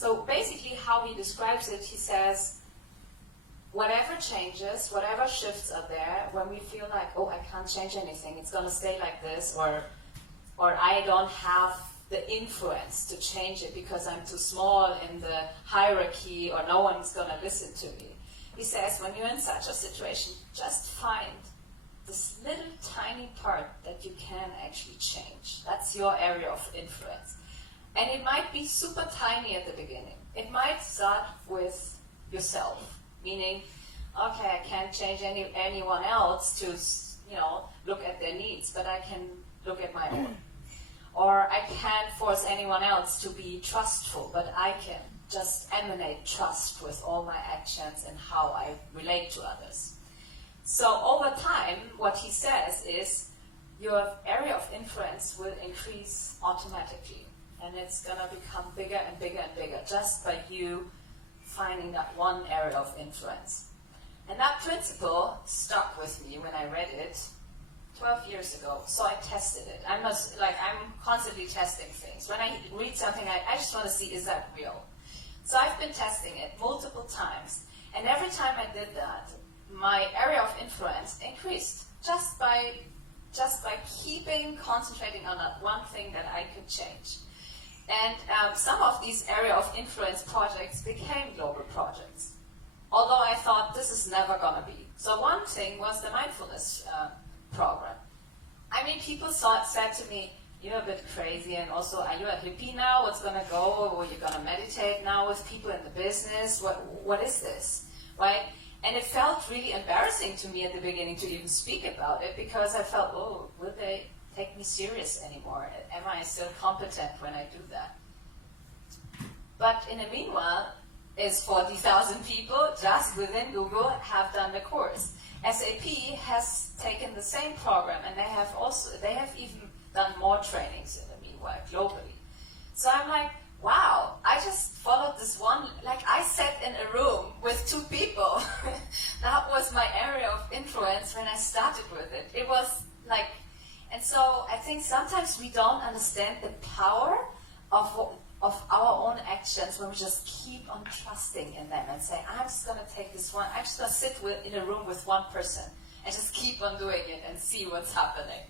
So basically how he describes it, he says, whatever changes, whatever shifts are there, when we feel like, oh, I can't change anything, it's going to stay like this, or I don't have the influence to change it because I'm too small in the hierarchy, or no one's going to listen to me. He says, when you're in such a situation, just find this little tiny part that you can actually change. That's your area of influence. And it might be super tiny at the beginning. It might start with yourself, meaning, okay, I can't change anyone else to, look at their needs, but I can look at my own. Or I can't force anyone else to be trustful, but I can just emanate trust with all my actions and how I relate to others. So over time, what he says is your area of influence will increase automatically. And it's going to become bigger and bigger and bigger just by you finding that one area of influence. And that principle stuck with me when I read it 12 years ago. So I tested it. I'm constantly testing things. When I read something, I just want to see, is that real? So I've been testing it multiple times. And every time I did that, my area of influence increased just by concentrating on that one thing that I could change. And some of these area of influence projects became global projects, although I thought this is never going to be. So one thing was the mindfulness program. I mean, people said to me, you're a bit crazy, and also, are you a hippie now? What's going to go? Or you're going to meditate now with people in the business? What is this? Right? And it felt really embarrassing to me at the beginning to even speak about it, because I felt, oh, will they take me serious anymore? Am I still competent when I do that? But in the meanwhile, is 40,000 people just within Google have done the course. SAP has taken the same program, and they have even done more trainings in the meanwhile globally. So I'm like, wow, I just followed this one, I sat in a room with 2 people. That was my area of influence when I started with it. It was and so I think sometimes we don't understand the power of our own actions when we just keep on trusting in them and say, I'm just going to take this one, I'm just going to sit in a room with one person and just keep on doing it and see what's happening.